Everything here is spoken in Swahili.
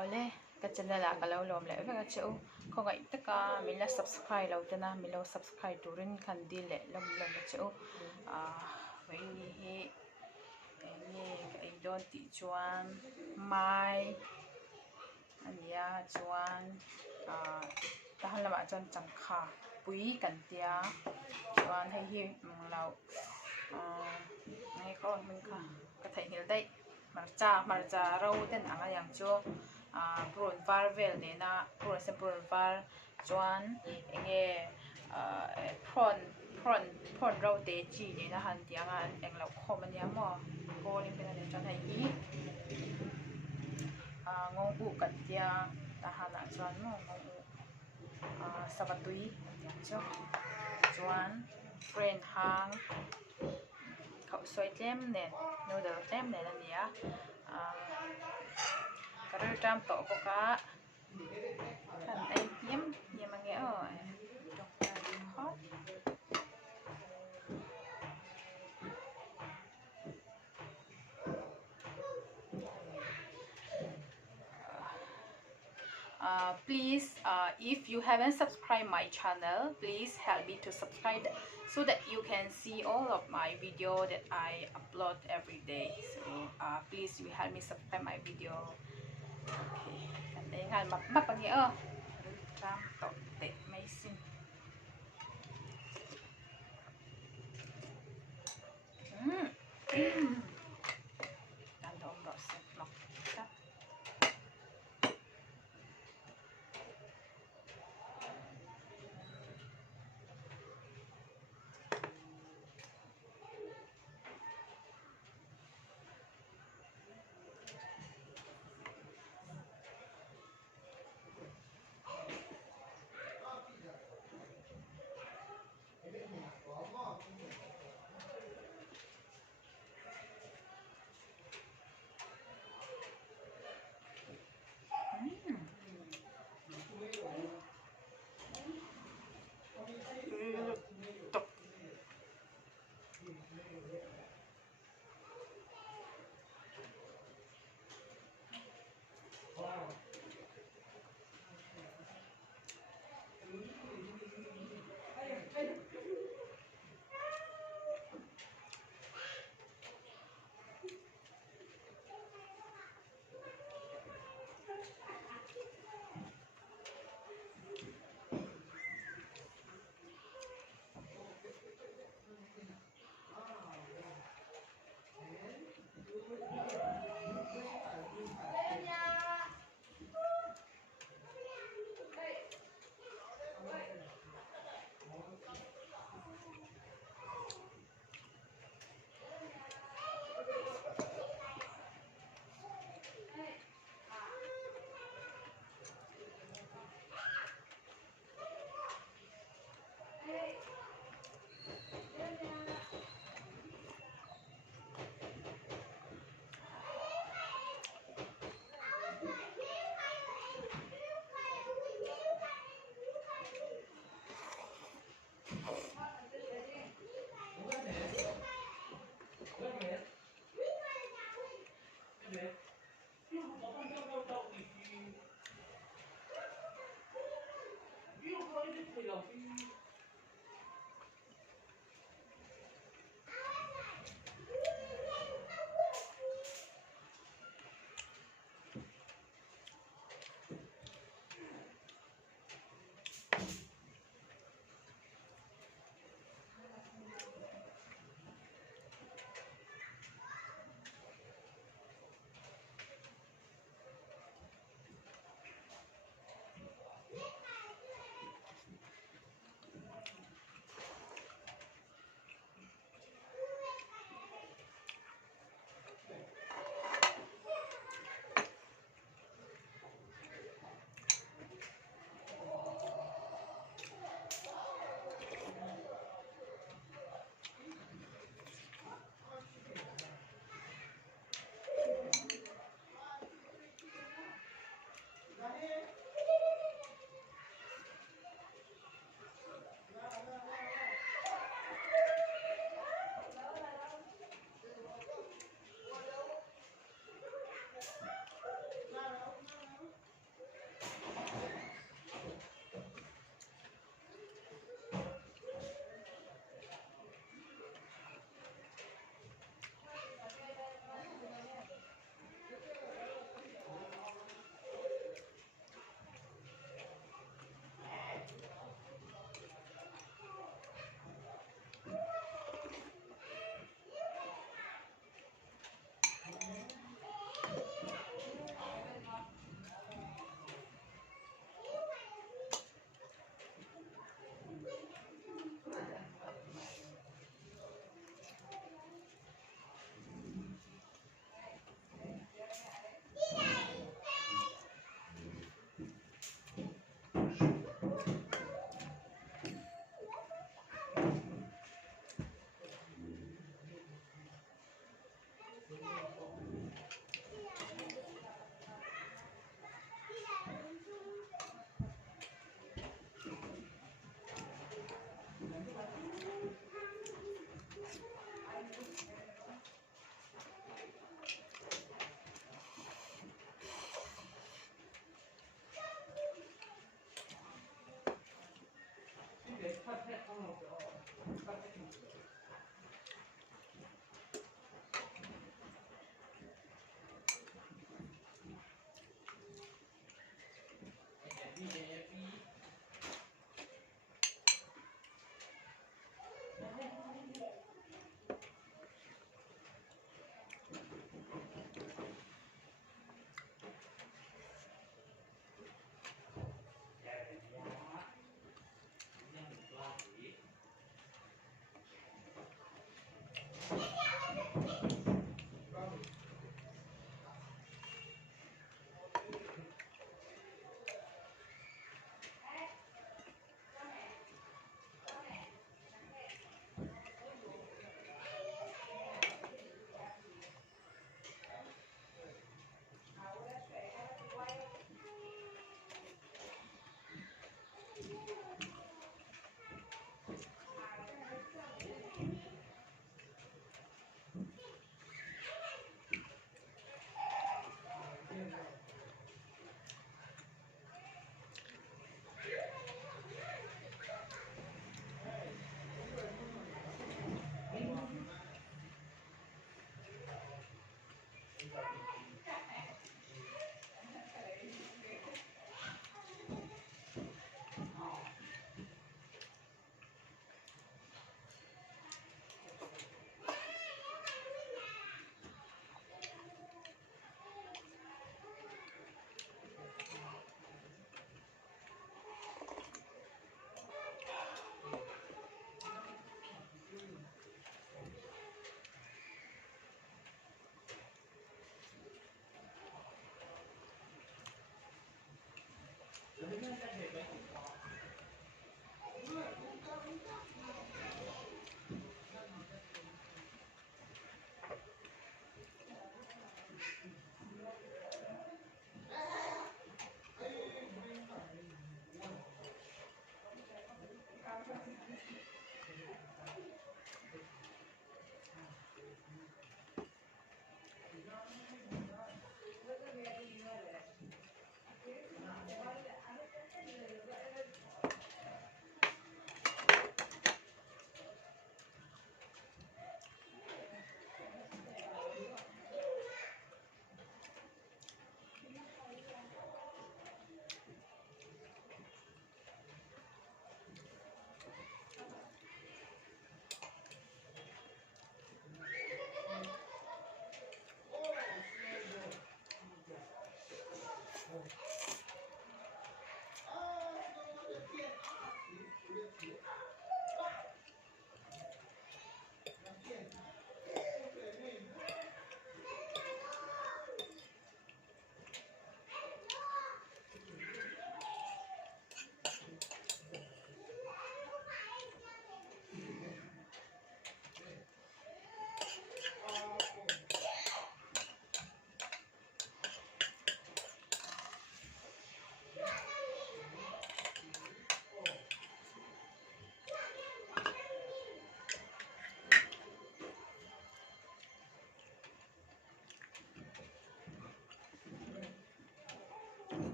Ole ka channel la ka lo lom le ve ka chu kho ngai taka min la subscribe lo tana min lo subscribe turin khan di le lom lom chu wei ni hi ni ai don ti chuan mai ania chuan ta han lama chuan changkha pui kan tia chuan hei hi lo ngai ko min kha ka thai hil dai marcha ro ten anga yang chu prun var vel ne na prun var chuan enge prawn ro te chi ne na han tianga eng lo khom ania mo ko lim pena ne chuan hei hi ngong u kan tia ta hana chuan mo ngong u savatui kan tia chu chuan friend hang khẩu xoay tlem nè noodle tlem nè là nia cái rồi trăm tổ có cá thành ai kiếm nhưng mà nghe ở trong cái hot please if you haven't subscribed my channel, please help me to subscribe so that you can see all of my video that I upload every day. So please you help me subscribe my video. Okay, and then I map bằng nghĩa trăm tổ tệ mấy xin ăn đồ đỏ xếp lọc chắc